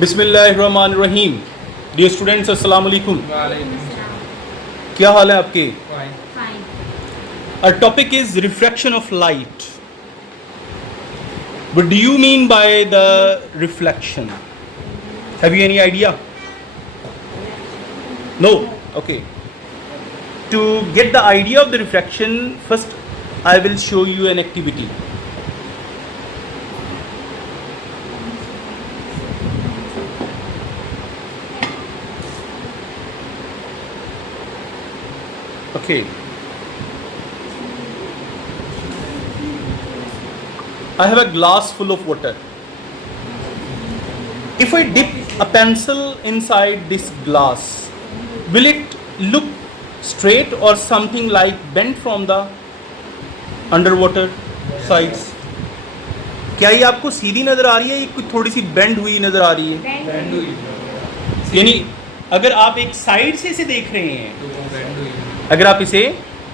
बिस्मिल्लाहिर्रहमानिर्रहीम। Dear students, अस्सलाम वालेकुम। क्या हाल है आपके? Our topic is refraction of light. What do you mean by the reflection? Have you any idea? No? Okay. To get the idea of the refraction, first I will show you an activity. Okay. I have a glass full of water. If I dip a pencil inside this glass, will it look straight or something like bent from the underwater sides? क्या ये आपको सीधी नज़र आ रही है या कुछ थोड़ी सी bend हुई नज़र आ रही है? बेंड हुई। यानी अगर आप एक साइड से इसे देख रहे हैं, तो वो बेंड हुई। अगर आप इसे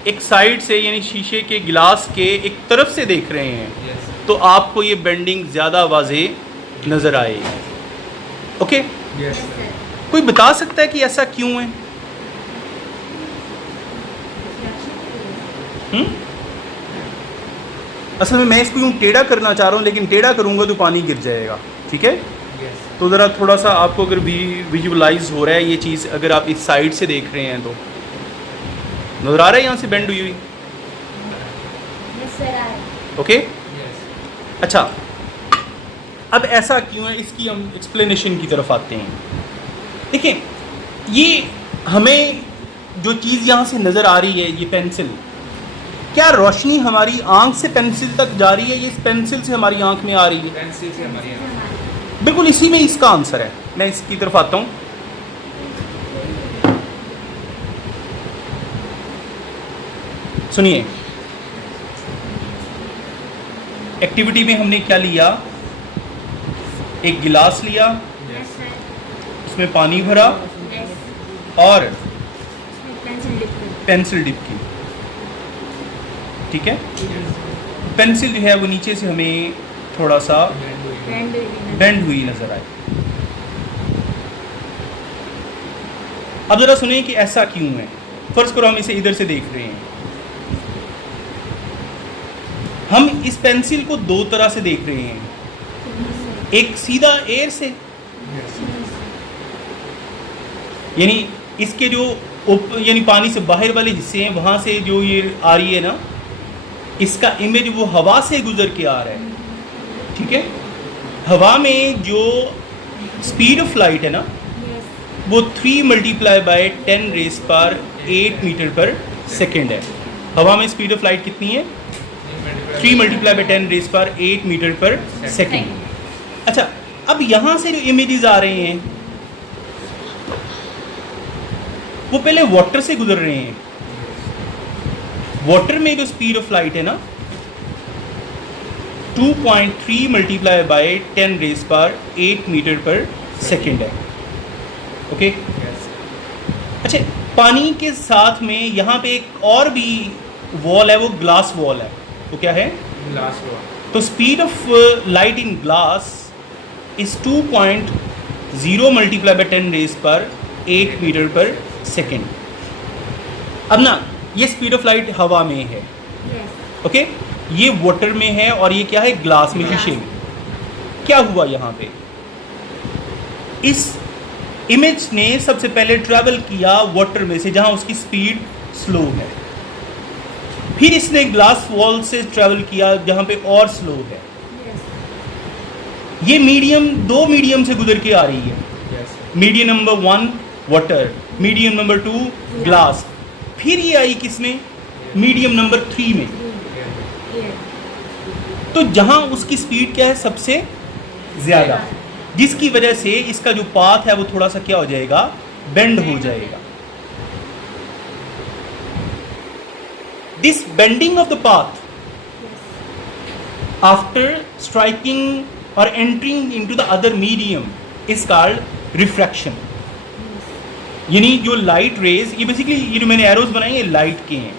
एक साइड से यानी शीशे के गिलास के एक तरफ से देख रहे हैं, Yes. तो आपको ये बेंडिंग ज़्यादा वाज़ेह नज़र आएगी। ओके? Yes. कोई बता सकता है कि ऐसा क्यों है? असल में मैं इसको यूँ टेढ़ा करना चाह रहा हूँ, लेकिन टेढ़ा करूँगा तो पानी गिर जाएगा। ठीक है? Yes. तो ज़रा थोड़ा सा आपको अगर विजुअलाइज हो रहा है ये चीज़, अगर आप इस साइड से देख रहे हैं तो नज़र आ रहा है यहाँ से बेंड हुई हुई। ओके? Yes. अच्छा, अब ऐसा क्यों है, इसकी हम एक्सप्लेनेशन की तरफ आते हैं। देखिए, ये हमें जो चीज़ यहाँ से नज़र आ रही है, ये पेंसिल, क्या रोशनी हमारी आंख से पेंसिल तक जा रही है, ये इस पेंसिल से हमारी आंख में आ रही है? पेंसिल से हमारी यहाँ। बिल्कुल इसी में इसका आंसर है। मैं इसकी तरफ आता हूँ। सुनिए, एक्टिविटी में हमने क्या लिया? एक गिलास लिया, उसमें पानी भरा और पेंसिल डिप की। ठीक है? पेंसिल जो है वो नीचे से हमें थोड़ा सा बेंड हुई नजर आए। अब जरा सुनिए कि ऐसा क्यों है। फर्ज करो हम इसे इधर से देख रहे हैं। हम इस पेंसिल को दो तरह से देख रहे हैं, एक सीधा एयर से, यानी इसके जो यानी पानी से बाहर वाले हिस्से हैं वहां से जो ये आ रही है ना, इसका इमेज वो हवा से गुजर के आ रहा है। ठीक है? हवा में जो स्पीड ऑफ लाइट है ना, वो 3 मल्टीप्लाई बाय 10 रेज़ पर 8 मीटर पर सेकेंड है। हवा में स्पीड ऑफ लाइट कितनी है? 3 मल्टीप्लाई बाय 10 रेज़ पर 8 मीटर पर सेकेंड। अच्छा, अब यहाँ से जो इमेजेस आ रहे हैं वो पहले वाटर से गुजर रहे हैं। वाटर में जो स्पीड ऑफ लाइट है ना, 2.3 मल्टीप्लाई बाय 10 रेज़ पर 8 मीटर पर सेकेंड है। ओके? अच्छा, पानी के साथ में यहाँ पे एक और भी वॉल है, वो ग्लास वॉल है। वो क्या है? Glass wall. तो speed of light in glass is 2.0 multiply by 10 raise पर 8 मीटर पर सेकेंड। अब ना, ये स्पीड ऑफ लाइट हवा में है। ओके? ये वाटर में है और ये क्या है? ग्लास में, शीशे में। क्या हुआ यहाँ पे? इस इमेज ने सबसे पहले ट्रैवल किया वाटर में से, जहाँ उसकी स्पीड स्लो है। फिर इसने ग्लास वॉल से ट्रैवल किया जहाँ पे और स्लो है। ये मीडियम, दो मीडियम से गुजर के आ रही है। Yes. Medium number 1 water, medium number 2 glass, फिर ये आई किसमें? मीडियम नंबर 3 में। तो जहां उसकी स्पीड क्या है? सबसे ज़्यादा, जिसकी वजह से इसका जो पाथ है वो थोड़ा सा क्या हो जाएगा? बेंड हो जाएगा। This bending of the path after striking और entering into the other medium is called refraction. यानी जो लाइट रेज, ये बेसिकली ये जो मैंने एरोज बनाए ये लाइट के हैं।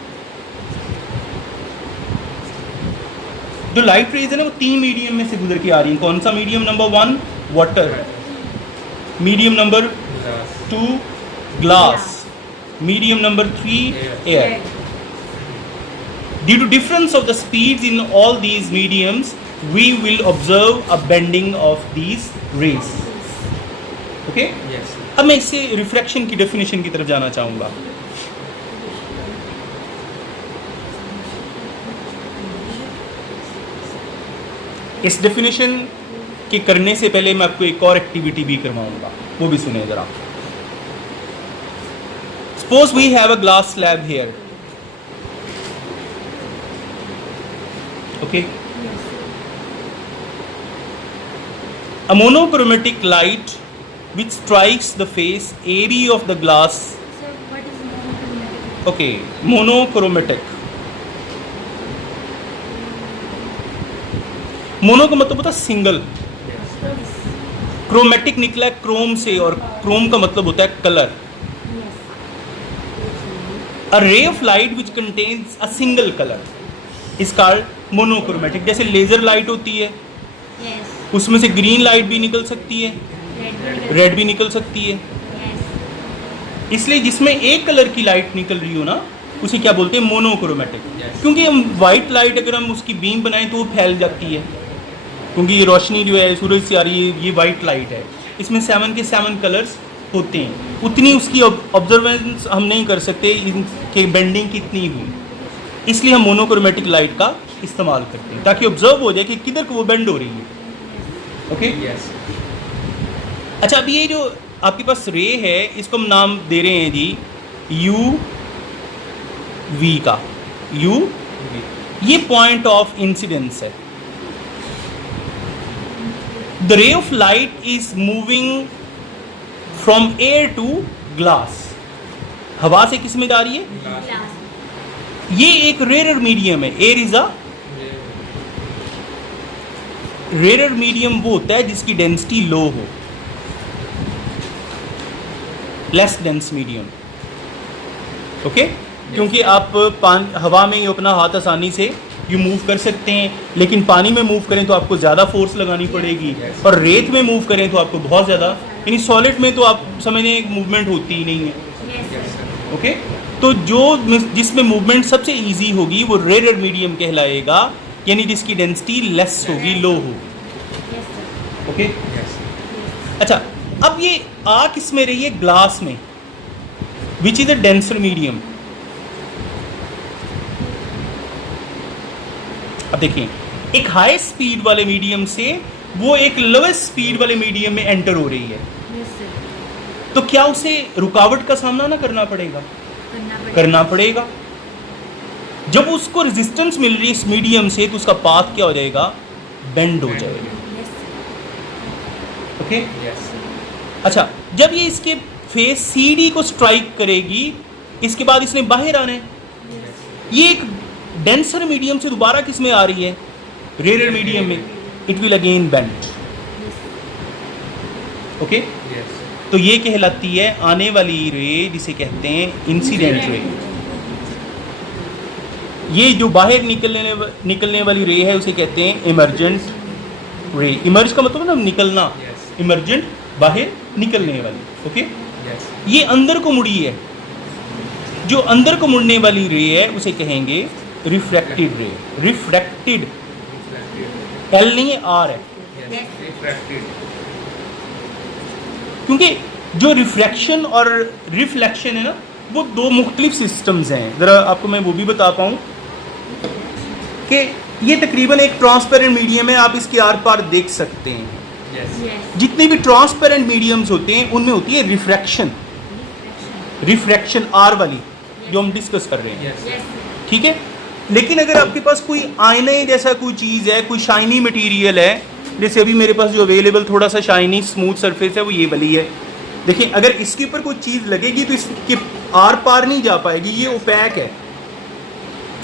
जो लाइट रेज है ना, वो 3 मीडियम में से गुजर के आ रही है। कौन सा medium? Number 1 water, medium number Glass. 2 glass, medium number 3 air. Due to difference of the speeds in all these mediums, we will observe a bending of these rays. Okay? Yes. अब मैं इससे रिफ्रैक्शन की definition की तरफ जाना चाहूँगा. इस definition के करने से पहले मैं आपको एक और एक्टिविटी भी करवाऊंगा, वो भी सुने जरा. Suppose we have a glass slab here. Okay. A monochromatic light which strikes the face AB of the glass. So what is monochromatic? Okay, monochromatic. Mono का मतलब होता है सिंगल. Yes. क्रोमेटिक निकला है क्रोम से, और क्रोम का मतलब होता है colour. Yes. A ray of light which contains a single color is called monochromatic. जैसे लेजर लाइट होती है, Yes. उसमें से ग्रीन लाइट भी निकल सकती है, Red. रेड भी निकल सकती है. Yes. इसलिए जिसमें एक कलर की लाइट निकल रही हो ना, उसे क्या बोलते हैं? मोनोक्रोमेटिक. Yes. क्योंकि हम वाइट लाइट अगर हम उसकी बीम बनाएं तो वो फैल जाती है, क्योंकि ये रोशनी जो है सूरज से आ रही है, ये वाइट लाइट है. इसमें 7 के 7 कलर्स होते हैं. उतनी उसकी ऑब्जर्वेंस हम नहीं कर सकते इनके बेंडिंग कितनी हुई. इसलिए हम मोनोक्रोमेटिक लाइट का इस्तेमाल करते हैं ताकि ऑब्जर्व हो जाए कि किधर को वो बेंड हो रही है. ओके. Yes. अच्छा, अब ये जो आपके पास रे है, इसको हम नाम दे रहे हैं जी यू वी का. यू, ये पॉइंट ऑफ इंसिडेंस है. The ray of light is moving from air to glass. हवा से किस में जा रही है? Glass. Glass. ये एक रेयर मीडियम है. Air is a rare medium वो होता है जिसकी डेंसिटी लो हो, लेस डेंस मीडियम. ओके. क्योंकि आप हवा में ही अपना हाथ आसानी से यू मूव कर सकते हैं, लेकिन पानी में मूव करें तो आपको ज़्यादा फोर्स लगानी पड़ेगी, Yes. और रेत में मूव करें तो आपको बहुत ज़्यादा, यानी सॉलिड में तो आप समझने मूवमेंट होती ही नहीं है. Yes. Yes, sir. ओके. तो जो जिसमें मूवमेंट सबसे इजी होगी वो रेयर मीडियम कहलाएगा, यानी जिसकी डेंसिटी लेस होगी, लो होगी. Yes, sir. ओके. Yes. अच्छा, अब ये आ किस में रही है? ग्लास में, which is a denser medium. अब देखिए, एक हाई स्पीड वाले मीडियम से वो एक लोवेस्ट स्पीड वाले मीडियम में एंटर हो रही है, Yes, sir. तो क्या उसे रुकावट का सामना ना करना पड़ेगा? करना पड़ेगा. जब उसको रेजिस्टेंस मिल रही है इस मीडियम से, तो उसका पाथ क्या हो जाएगा? बेंड हो जाएगा. Yes, sir. ओके. Yes. अच्छा, जब ये इसके फेस CD को स्ट्राइक करेगी, इसके बाद इसने बाहर आना है. Yes. ये एक डेंसर मीडियम से दोबारा किस में आ रही है? रेयर मीडियम में. It will again bend. Yes. Okay. Yes. तो ये कहलाती है आने वाली रे, जिसे कहते हैं इंसिडेंट रे. ये जो बाहर निकलने वाली रे है उसे कहते हैं इमर्जेंट रे. इमर्ज का मतलब ना निकलना, Yes. इमर्जेंट बाहर निकलने वाली. ओके. Yes. ये अंदर को मुड़ी है. जो अंदर को मुड़ने वाली रे है उसे कहेंगे रिफ्रैक्टेड रे. Refracted, Refracted. एल नहीं है, आर है. Yes. Refracted. क्योंकि जो रिफ्रैक्शन और रिफ्लेक्शन है ना, वो दो मुख्तलिफ सिस्टम्स हैं. ज़रा आपको मैं वो भी बता पाऊँ कि ये तकरीबन एक ट्रांसपेरेंट मीडियम है, आप इसके आर पार देख सकते हैं. Yes. Yes. जितने भी ट्रांसपेरेंट मीडियम्स होते हैं उनमें होती है रिफ्रैक्शन. Reflection. रिफ्रैक्शन आर वाली जो हम डिस्कस कर रहे हैं. Yes. Yes, sir. ठीक है. लेकिन अगर आपके पास कोई आईने जैसा कोई चीज़ है, कोई शाइनी मटेरियल है, जैसे अभी मेरे पास जो अवेलेबल थोड़ा सा शाइनी स्मूथ सरफेस है वो ये वाली है. देखिए, अगर इसके ऊपर कोई चीज़ लगेगी तो इसके आर पार नहीं जा पाएगी. ये ओपैक है,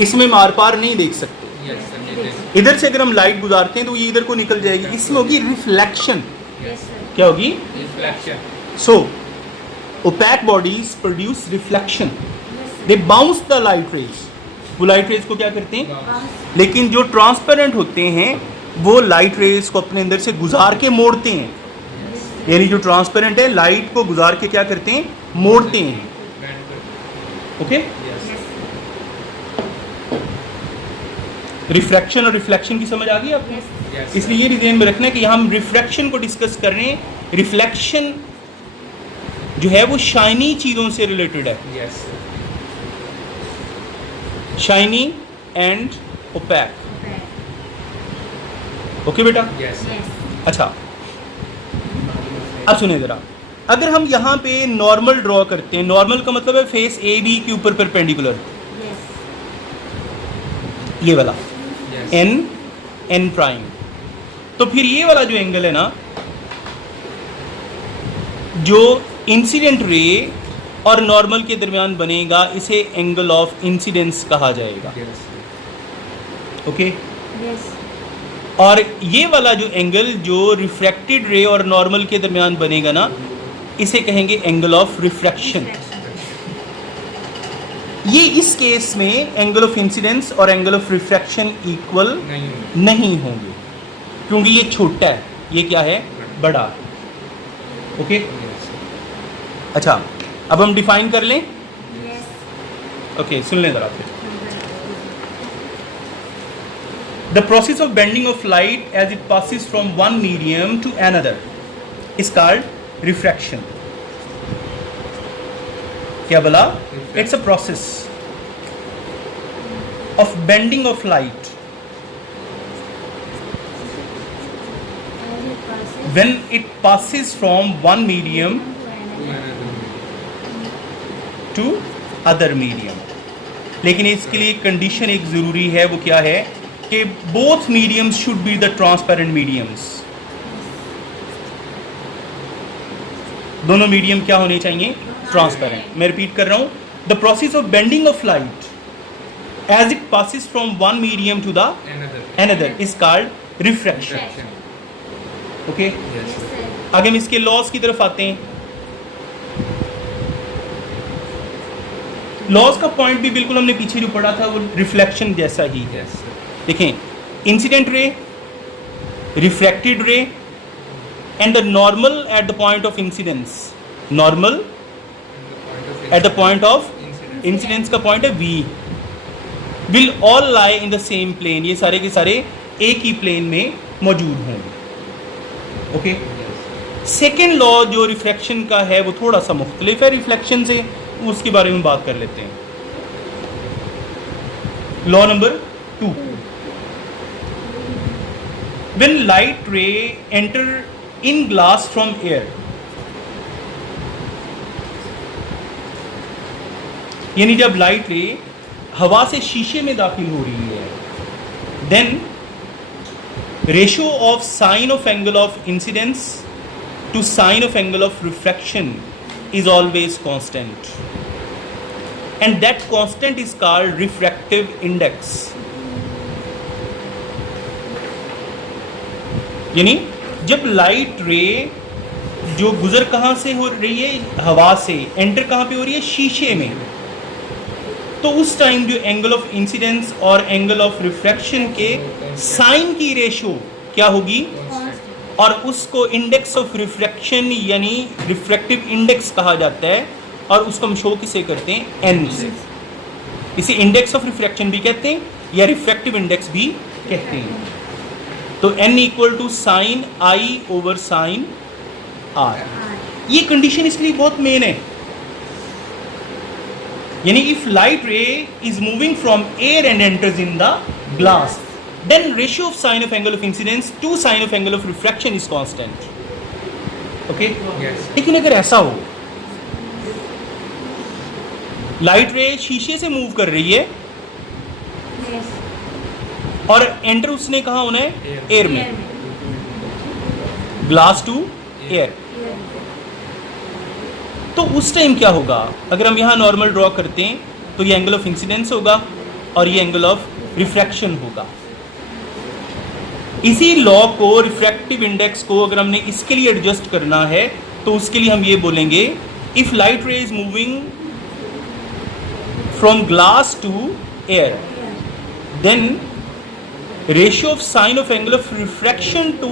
इसमें हम आर पार नहीं देख सकते. Yes. sir. Yes. इधर से अगर हम लाइट गुजारते हैं तो ये इधर को निकल जाएगी. इसमें होगी रिफ्लेक्शन. Yes, sir. क्या होगी? Reflection. So opaque bodies produce reflection. Yes, sir. They bounce the light rays. वो लाइट रेज को क्या करते हैं? Bounce. लेकिन जो ट्रांसपेरेंट होते हैं वो लाइट रेज को अपने अंदर से गुजार के मोड़ते हैं. Yes, sir. यानी जो ट्रांसपेरेंट है लाइट को गुजार के क्या करते हैं, मोड़ते हैं. Bend कर. ओके. Yes. Yes. रिफ्रैक्शन और रिफ्लेक्शन की समझ आ गई आपको? Yes. Yes. इसलिए ये भी ध्यान में रखना है कि हम रिफ्रैक्शन को डिस्कस कर रहे हैं. रिफ्लेक्शन जो है वो शाइनी चीज़ों से रिलेटेड है. Yes. Shiny and opaque. Okay. Okay बेटा. Yes. Yes. अच्छा, अब सुनिए ज़रा. अगर हम यहाँ पे नॉर्मल ड्रॉ करते हैं, नॉर्मल का मतलब है फेस ए बी के ऊपर परपेंडिकुलर, Yes. ये वाला Yes. N prime. तो फिर ये वाला जो एंगल है ना, जो इंसिडेंट रे और नॉर्मल के दरमियान बनेगा, इसे एंगल ऑफ इंसिडेंस कहा जाएगा. Yes. ओके. Yes. और ये वाला जो एंगल जो रिफ्रैक्टेड रे और नॉर्मल के दरमियान बनेगा ना, इसे कहेंगे एंगल ऑफ रिफ्रैक्शन. ये इस केस में एंगल ऑफ इंसिडेंस और एंगल ऑफ रिफ्रैक्शन इक्वल नहीं. नहीं होंगे, क्योंकि ये छोटा है, ये क्या है, बड़ा. ओके. Yes. अच्छा, अब हम डिफाइन कर लें. Yes. ओके, सुन लें ज़रा फिर. The process of bending of light as it passes from one medium to another is called refraction. क्या बोला? It's a process of bending of light As it passes when it passes from one medium to another. to other medium. लेकिन इसके लिए condition एक ज़रूरी है, वो क्या है कि both mediums should be the transparent mediums. दोनों मीडियम क्या होने चाहिए? ट्रांसपेरेंट. मैं रिपीट कर रहा हूँ. The process of bending of light as it passes from one medium to the Another. Another is called refraction. Refraction. Okay. Yes. Yes, sir. आगे हम इसके लॉज की तरफ आते हैं. लॉज का पॉइंट भी बिल्कुल हमने पीछे जो पढ़ा था वो रिफ्लेक्शन जैसा ही है. Yes. देखें, incident ray, refracted ray and the normal at the point of incidence. Normal at the point of Incident. Incidence का पॉइंट है V, will all lie in the same plane. ये सारे के सारे एक ही प्लेन में मौजूद होंगे. ओके. Yes. सेकेंड लॉ जो रिफ्रैक्शन का है वो थोड़ा सा मुख्तलिफ है रिफ्लेक्शन से, उसके बारे में बात कर लेते हैं. Law number 2. When light ray enter in glass from air, यानी जब लाइट रे हवा से शीशे में दाखिल हो रही है, then ratio of sine of angle of incidence to sine of angle of refraction is always constant, and that constant is called refractive index. यानी जब लाइट रे जो गुजर कहाँ से हो रही है, हवा से, एंटर कहाँ पे हो रही है, शीशे में, तो उस टाइम जो एंगल ऑफ इंसिडेंस और एंगल ऑफ रिफ्रैक्शन के साइन की रेशो क्या होगी, Constant. और उसको इंडेक्स ऑफ रिफ्रैक्शन यानी रिफ्रैक्टिव इंडेक्स कहा जाता है, और उसको हम शो किसे करते हैं, एन से. इसे इंडेक्स ऑफ रिफ्रैक्शन भी कहते हैं या रिफ्रैक्टिव इंडेक्स भी कहते हैं. तो n equal to sine I over sine R. R. ये कंडीशन इसलिए बहुत मेन है. यानी if light ray is moving from air and enters in the glass, then ratio of sine of angle of incidence to sine of angle of refraction is constant. Okay. Yes. लेकिन अगर ऐसा हो, light रे शीशे से move कर रही है Yes. और एंटर उसने कहाँ होना है, Air. एयर में, Air में. Glass to air. Air. तो उस टाइम क्या होगा, अगर हम यहाँ नॉर्मल ड्रॉ करते हैं तो ये एंगल ऑफ इंसिडेंस होगा और ये एंगल ऑफ रिफ्रैक्शन होगा. इसी लॉ को, रिफ्रैक्टिव इंडेक्स को अगर हमने इसके लिए एडजस्ट करना है तो उसके लिए हम ये बोलेंगे, if light ray is moving from glass to air, Air. Then ratio of sine of angle of refraction to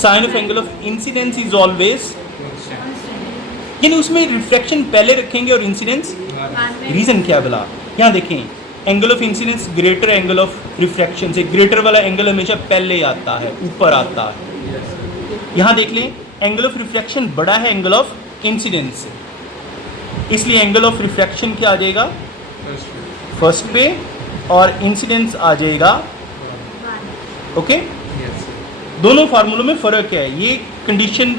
sine of angle of incidence is always, constant. यानी उसमें रिफ्रैक्शन पहले रखेंगे और इंसिडेंस, रीजन क्या बोला, यहाँ देखें angle of incidence greater angle of refraction से, ग्रेटर वाला एंगल हमेशा पहले आता है, ऊपर आता है। Yes, sir. यहाँ देख लें एंगल ऑफ रिफ्रैक्शन बड़ा है एंगल ऑफ इंसिडेंस से, इसलिए एंगल ऑफ रिफ्रैक्शन क्या आ जाएगा First one. फर्स्ट पे और इंसिडेंस आ जाएगा, ओके। Yes, sir. दोनों फार्मूलों में फ़र्क है, ये कंडीशन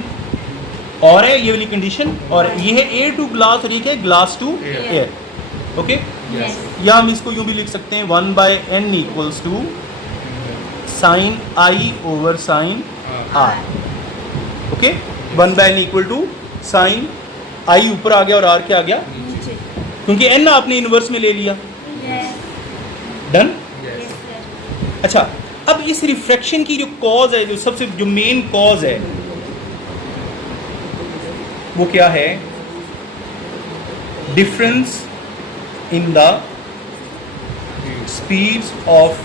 और है ये वाली कंडीशन, और ये है एयर टू ग्लास और ये क्या है glass to Air. Air, okay. Yes, sir. या हम इसको यूँ भी लिख सकते हैं 1/n equals to sine I over sine r, okay. 1/n equal to sine i ऊपर आ गया और आर क्या आ गया, नीचे। क्योंकि n आपने इन्वर्स में ले लिया, Yes. Done. Yes. Yes, sir. अच्छा, अब इस रिफ्रैक्शन की जो कॉज है, जो सबसे जो मेन कॉज है वो क्या है, difference in the speeds of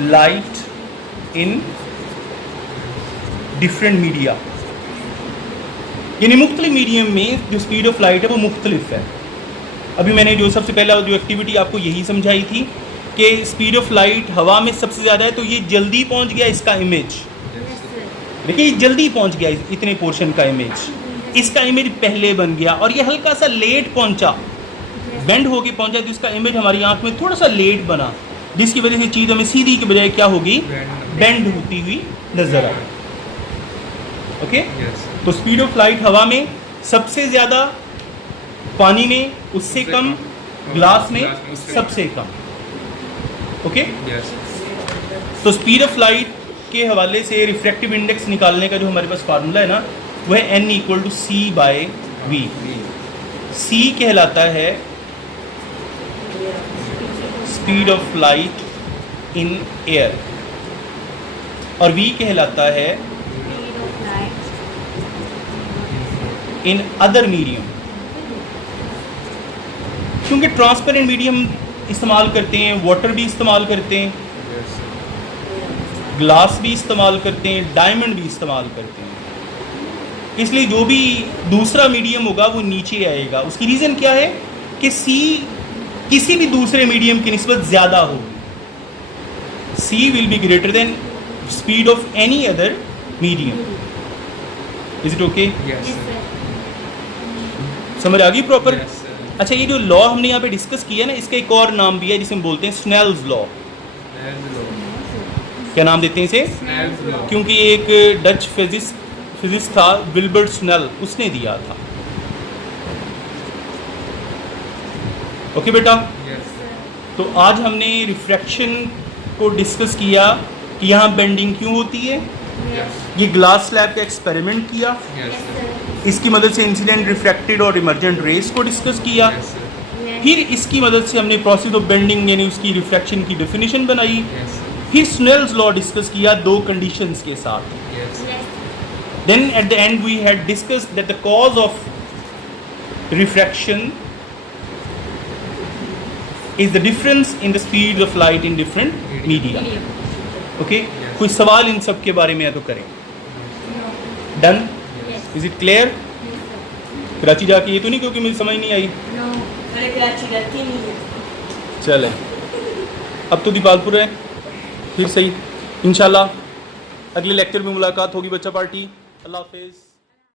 light in different media, यानी मुख्तलिफ मीडियम में जो स्पीड ऑफ लाइट है वो मुख्तलिफ है। अभी मैंने जो सबसे पहला जो एक्टिविटी आपको यही समझाई थी कि स्पीड ऑफ लाइट हवा में सबसे ज़्यादा है, तो ये जल्दी पहुंच गया इसका इमेज, Yes, sir. देखिए ये जल्दी पहुंच गया इतने पोर्शन का इमेज, इसका इमेज पहले बन गया, और ये हल्का सा लेट पहुंचा, Yes. बेंड होके पहुंचा, तो इसका इमेज हमारी आंख में थोड़ा सा लेट बना, जिसकी वजह से चीज़ हमें सीधी के बजाय क्या होगी, बेंड होती हुई नजर आई, ओके। Yes, sir. तो स्पीड ऑफ लाइट हवा में सबसे ज़्यादा, पानी में उससे उससे कम, कम, ग्लास में ग्लास में उससे सबसे कम, ओके। Yes, sir. तो स्पीड ऑफ लाइट के हवाले से रिफ्रैक्टिव इंडेक्स निकालने का जो हमारे पास फार्मूला है ना, वह है n equal to c by v. C कहलाता है speed of light in air, और वी कहलाता है Speed of light. In other medium, क्योंकि ट्रांसपेरेंट मीडियम इस्तेमाल करते हैं, वाटर भी इस्तेमाल करते हैं, Yes, sir. ग्लास भी इस्तेमाल करते हैं, डायमंड भी इस्तेमाल करते हैं, इसलिए जो भी दूसरा मीडियम होगा वो नीचे आएगा। उसकी रीज़न क्या है कि सी किसी भी दूसरे मीडियम की निस्बत ज़्यादा होगी, c will be greater than speed of any other medium. Is it okay? Yes, Yes, sir. sir. समझ आ गई प्रॉपर? Yes, sir. अच्छा, ये जो लॉ हमने यहाँ पे डिस्कस किया ना, इसका एक और नाम भी है जिसे हम बोलते हैं स्नेल्स लॉ। Snell's law. क्या नाम देते हैं इसे? Snell's law. क्योंकि एक डच फिजिस्ट था विल्बर्ट स्नेल, उसने दिया था। ओके बेटा, Yes, sir. तो आज हमने रिफ्रैक्शन को डिस्कस किया कि यहाँ बेंडिंग क्यों होती है, Yes. ये ग्लास स्लैब का एक्सपेरिमेंट किया, Yes, Yes, sir. sir. इसकी मदद से इंसिडेंट, रिफ्रैक्टेड और इमर्जेंट रेस को डिस्कस किया। Yes, sir. Yes. फिर इसकी मदद से हमने प्रोसेस ऑफ बेंडिंग यानी उसकी रिफ्रैक्शन की डेफिनेशन बनाई। Yes, sir. फिर स्नेल्स लॉ डिस्कस किया दो कंडीशंस के साथ। Yes, sir. Yes. Then at the end we had discussed that the cause of refraction is the difference in the speed of light in different media. Medium. Okay? Yes. कोई सवाल इन सब के बारे में है तो करें। No. Done? Yes. Is it clear? Yes, sir. Karachi जाके ये तो नहीं क्योंकि मुझे समझ नहीं आई। No. अरे कराची रहती नहीं है। चले, अब तो दीपालपुर है, फिर सही। इंशाल्लाह अगले लेक्चर में मुलाकात होगी बच्चा पार्टी। अल्लाह हाफिज़।